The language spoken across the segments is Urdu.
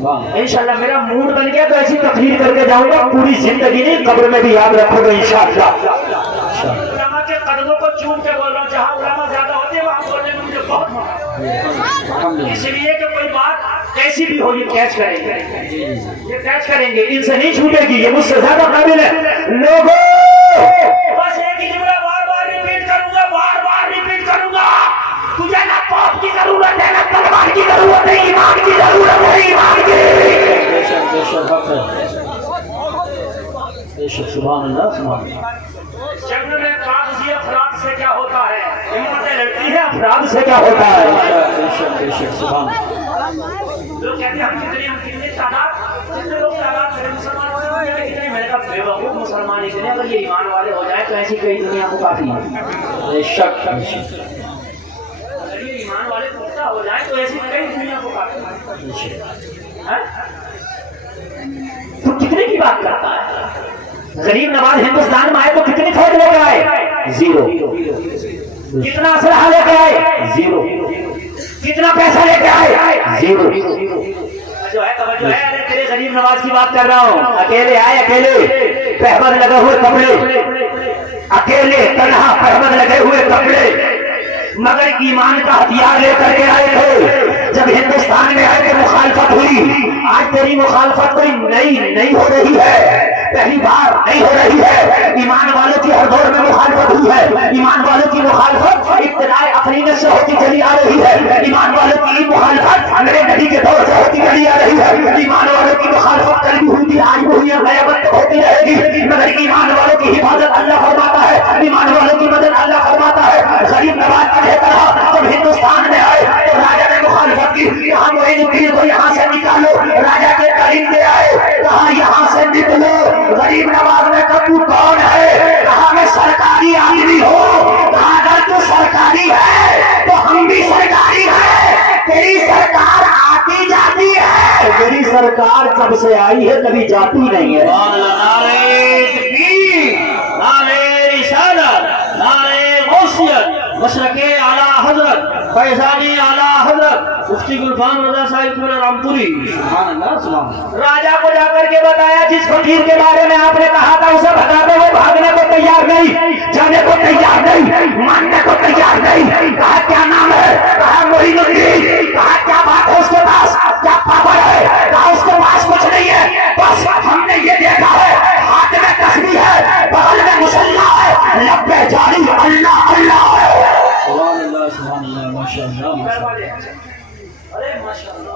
انشاءاللہ میرا موڈ بن گیا تو ایسی تقریر کر کے جاؤں گا پوری زندگی نہیں قبر میں بھی یاد رکھو گا انشاءاللہ. علماء کے قدموں کو چوم کے بول رہا ہوں, جہاں علماء زیادہ ہوتے ہیں وہاں بولنے میں مجھے بہت موقع, اس لیے کہ کوئی بات کیسی بھی ہو یہ کیچ کریں گے, یہ کیچ کریں گے, ان سے نہیں چھوٹے گی, یہ مجھ سے زیادہ قابل ہے. لوگوں بس ایک ہی جملہ بار بار ریپیٹ کروں گا, بار بار ریپیٹ کروں گا, تجھے نہ توپ کی ضرورت ہے, نہ تلوار کی ضرورت ہے, ایمان کی ضرورت ہے, ایمان کی. سبحان اللہ, سبحان اللہ. جنگ میں کاغذی افراد سے کیا ہوتا ہے, ہمتیں لڑتی ہیں افراد سے کیا ہوتا ہے. لوگ کہتے ہیں ہم کتنے تعداد, جتنے لوگ تعداد میرے مسلمان ہونے والے کتنے, میں نے کہا بے وقوف مسلمان اتنے, اگر یہ ایمان والے ہو جائیں تو ایسی کئی دنیا کو کافی ہے. بے شک اگر یہ ایمان والے پختہ ہو جائیں تو ایسی کئی دنیا کو کافی ہے. تو کتنے کی بات کرتا ہے. غریب نواز ہندوستان میں آئے تو کتنی فوج لے کے آئے, زیرو. کتنا اسلحہ لے کے آئے, زیرو. کتنا پیسہ لے کے آئے, زیرو. جو ہے توجہ ہے, ارے تیرے غریب نواز کی بات کر رہا ہوں. اکیلے آئے, اکیلے پہبند لگے ہوئے کپڑے, اکیلے تنہا پہبند لگے ہوئے کپڑے, مگر ایمان کا ہتھیار لے کر کے آئے تھے. جب ہندوستان میں آئے کہ مخالفت ہوئی. آج تیری مخالفت کوئی نئی ہو رہی ہے, پہلی بار نہیں ہو رہی ہے. ایمان والوں کی ہر دور میں مخالفت ہوئی ہے. ایمان والوں کی مخالفت ابتدائی عقیدت سے ہوتی چلی آ رہی ہے. ایمان والوں کی مخالفت میرے نبی کے دور سے ہوتی چلی آ رہی ہے. ایمان والوں کی مخالفت کل بھی ہوئی تھی, آج بھی ہوئی ہے, غیبت ہوتی رہے گی, مگر ایمان والوں کی حفاظت اللہ فرماتا ہے, ایمان والوں کی مدد اللہ فرماتا ہے. غریب نواز کی طرح جب ہندوستان میں آئے تو راجا نے مخالفت کی, یہاں معین الدین کو یہاں سے نکالو. راجا کے کریم آئے, کہاں یہاں سے نکلو. غریب نواز نے کہا تو کون ہے, کہا میں سرکاری آدمی ہوں. کہا اگر تو سرکاری ہے تو ہم بھی سرکاری ہیں. تیری سرکار آتی جاتی ہے, تیری سرکار جب سے آئی ہے کبھی جاتی نہیں ہے. نعرہ تکبیر, نعرہ رسالت, نعرہ غوثیت, مشرق اعلیٰ حضرت فیضانی اعلیٰ حضرت مفتی گلفام رضا صاحب پورا رامپوری. سبحان اللہ, سبحان اللہ. راجا کو جا کر کے بتایا جس فقیر کے بارے میں آپ نے کہا تھا اسے بتاتے ہوئے بھاگنے کو تیار نہیں, جانے کو تیار نہیں, ماننے کو تیار نہیں. کہا کیا نام ہے, کہا معین الدین. کہا کیا بات ہے اس کے پاس, کیا پاور ہے, کہا اس کے پاس کچھ نہیں ہے, بس ہم نے یہ دیکھا ہے ہاتھ میں تسبیح ہے, بغل میں مسلح ہے, لب پہ جاری اللہ اللہ ہے. سبحان اللہ, سبحان اللہ, ماشاء اللہ. ارے ماشاء اللہ,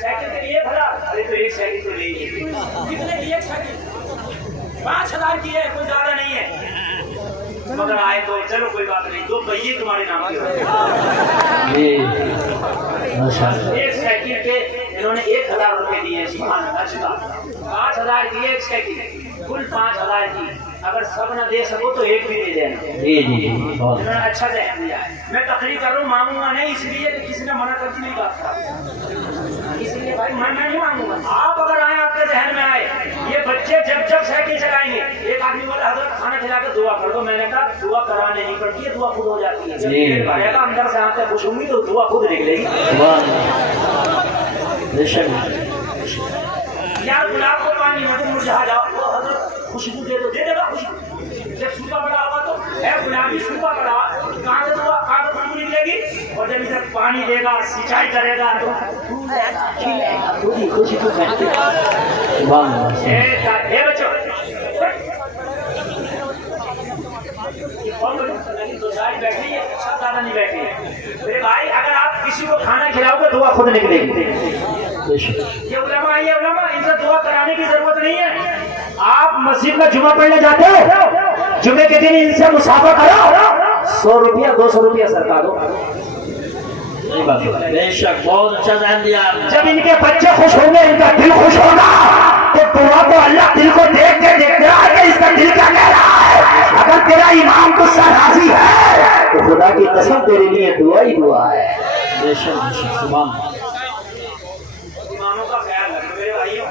سیکنڈ کے لیے بھلا, ارے تو ایک سیکنڈ تو لے گی, کتنے کی ایک سیکنڈ, 5000 کی ہے, کوئی زیادہ نہیں ہے. مگر آئے تو چلو کوئی بات نہیں, 2 پہیے تمہارے نام کے ہوئے. ایک سیکنڈ کے انہوں نے 1000 روپے دیے. سبحان اللہ, 5000 کی ایک سیکنڈ, کل 5000 کی. اگر سب نہ دے سکو تو ایک بھی دے دینا. انہوں نے اچھا ذہن دیا ہے. میں تقریر کر رہا ہوں, مانگوں گا نہیں, اس لیے کہ کسی نے منع کر دی نہیں بات تھا, اس لیے بھائی میں نہیں مانگوں گا. آپ اگر آئے, آپ کے ذہن میں آئے, یہ بچے جب سائیکل چلائیں گے, ایک آدمی بولا حضرت کھانا کھلا کے دعا کر دو. میں نے کہا دعا کرانے نہیں پڑتی ہے, دعا خود ہو جاتی ہے. جب بڑھے گا اندر سے آتے خوش ہوں گی تو دعا خود نکلے گی. یار گلاب کو پانی میں تم مرجھا جاؤ, وہ حضرت خوشبو دے دو, دے دے گا خوشبو. جب سوپا بڑا ہوگا تو ہے گلابی سوپا بڑا, کہاں سے دعا, کہاں سے خوشبو نکلے گی. اور جب اسے پانی دے گا, سینچائی کرے گا تو خوشبو بہتے. اے بچوں, بیٹھی ہے, سب زیادہ نہیں بیٹھی ہے. میرے بھائی اگر آپ کسی کو کھانا کھلاؤ گے دعا خود نکلے گی. یہ علماء, یہ علماء, ان سے دعا کرانے کی ضرورت نہیں ہے. آپ مسجد میں جمعہ پڑھنے جاتے ہو, جمعے کے دن ان سے مسافہ کرو, 100 روپیہ 200 روپیہ سرکار دو. بے شک بہت اچھا ذہن دیا. جب ان کے بچے خوش ہوں گے, ان کا دل خوش ہوگا, تو دعا کو اللہ دل کو دیکھ کے دیکھ رہا ہے کہ اس کا دل کیا کہہ رہا ہے. اگر تیرا امام تجھ سے راضی ہے تو خدا کی قسم تیرے لیے دعا ہی دعا ہے. بے شک, سبحان اللہ. اماموں کا خیال رکھو میرے بھائیوں,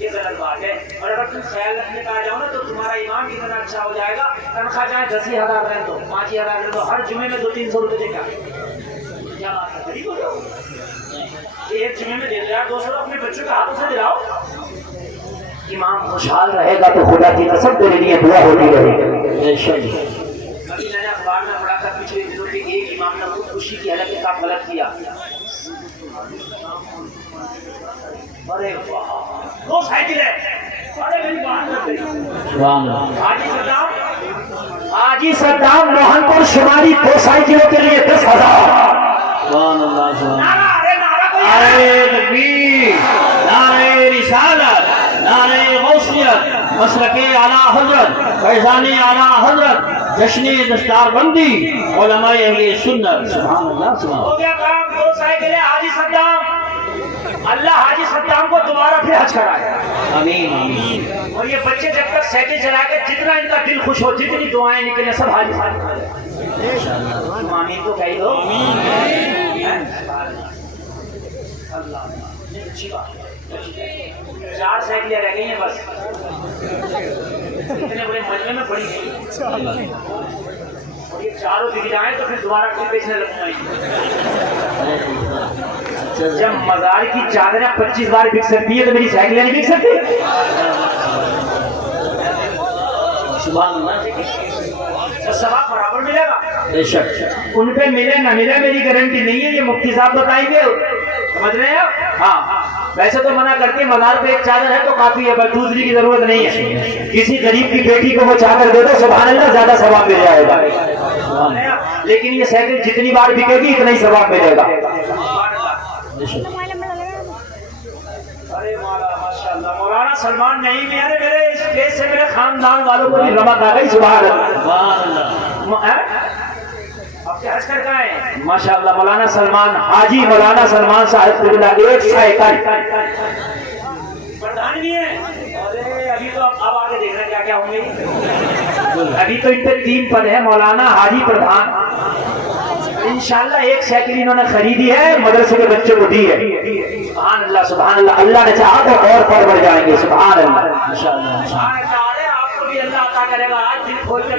یہ غلط بات ہے. اور اگر تم خیال رکھنے کا آ جاؤ نا تو تمہارا امام بھی اتنا اچھا ہو جائے گا, تنخواہ چاہے 10,000 رہ دو, 5,000 رہ دو, ہر جمعے میں 200-300 روپے دے گا. کیا بات ہے, غریب ہو جاؤ. ایک جمعے میں دے دو یار 200 اپنے بچوں کے ہاتھوں سے دلاؤ. امام خوشحال رہے گا تو خدا کی قسم تیرے لیے دعا ہوتی رہے گی. ابھی میں نے اخبار میں پڑھا تھا پچھلے دنوں کہ ایک امام نے خود خوشی کی حالت کے ساتھ غلط کیا. ارے واہ 2 سائیکل ہے. ارے میری بات کر رہی حاجی صدام موہن پور شمالی 2 سائیکلوں کے لیے 10,000. نعرے تکبیر، نعرے رسالت، نعرے غوثیت، مسلک اعلیٰ حضرت، فیضان اعلیٰ حضرت، جشن دستار بندی، علماء اہل سنت. سبحان اللہ سبحان ہو گیا کام. 2 سائیکل ہے حاجی صدام. اللہ حاجی صدام کو دوبارہ پھر حج کرائے. آمین آمین. اور یہ بچے جب تک سائیکل چلا کے جتنا ان کا دل خوش ہو جتنی دعائیں نکلیں سب حاجی صاحب آمین تو کہہ دو. اللہ اچھی بات. 4 سائیکلیں رہ گئی ہیں بس. اتنے بڑے مجمع میں پڑی گئی اور یہ چاروں بک جائیں تو پھر دوبارہ پھر بیچنے لگ جائیں. جب مزار کی چادریں 25 بار بک سکتی ہے تو میری سائیکلیں نہیں بک سکتی. سبحان اللہ. ثواب برابر ملے گا. بے شک. ان پہ ملے نہ ملے میری گارنٹی نہیں ہے. یہ مفتی صاحب بتائیں گے. سمجھ رہے ہیں؟ ہاں ویسے تو منع کرتے ہیں مزار پہ ایک چادر ہے تو کافی ہے بس دوسری کی ضرورت نہیں ہے. کسی غریب کی بیٹی کو وہ چادر دے دو سبحان اللہ زیادہ ثواب مل جائے گا. لیکن یہ سائیکل جتنی بار بکے گی اتنا ہی ثواب ملے گا. ارے ماشاء اللہ مولانا سلمان نہیں میرے اسٹیج سے میرے خاندان والوں کو بھی رمت آ گئی. سبحان اللہ. آپ کے حج کر کہاں ہیں؟ ماشاء اللہ مولانا سلمان حاجی مولانا سلمان صاحب کو 1 سائیکل پردھان بھی ہیں. ارے ابھی تو اب آگے دیکھ رہے ہیں کیا کیا ہوں گے. ابھی تو ان پہ 3 پد ہے مولانا حاجی پردھان. انشاءاللہ 1 سائیکل انہوں نے خریدی ہے مدرسے کے بچوں کو دی ہے. سبحان اللہ سبحان اللہ. اللہ نے چاہا تو اور پر بڑھ جائیں گے. سبحان اللہ. انشاءاللہ آپ کو بھی اللہ عطا کرے گا. آج دل کھول کے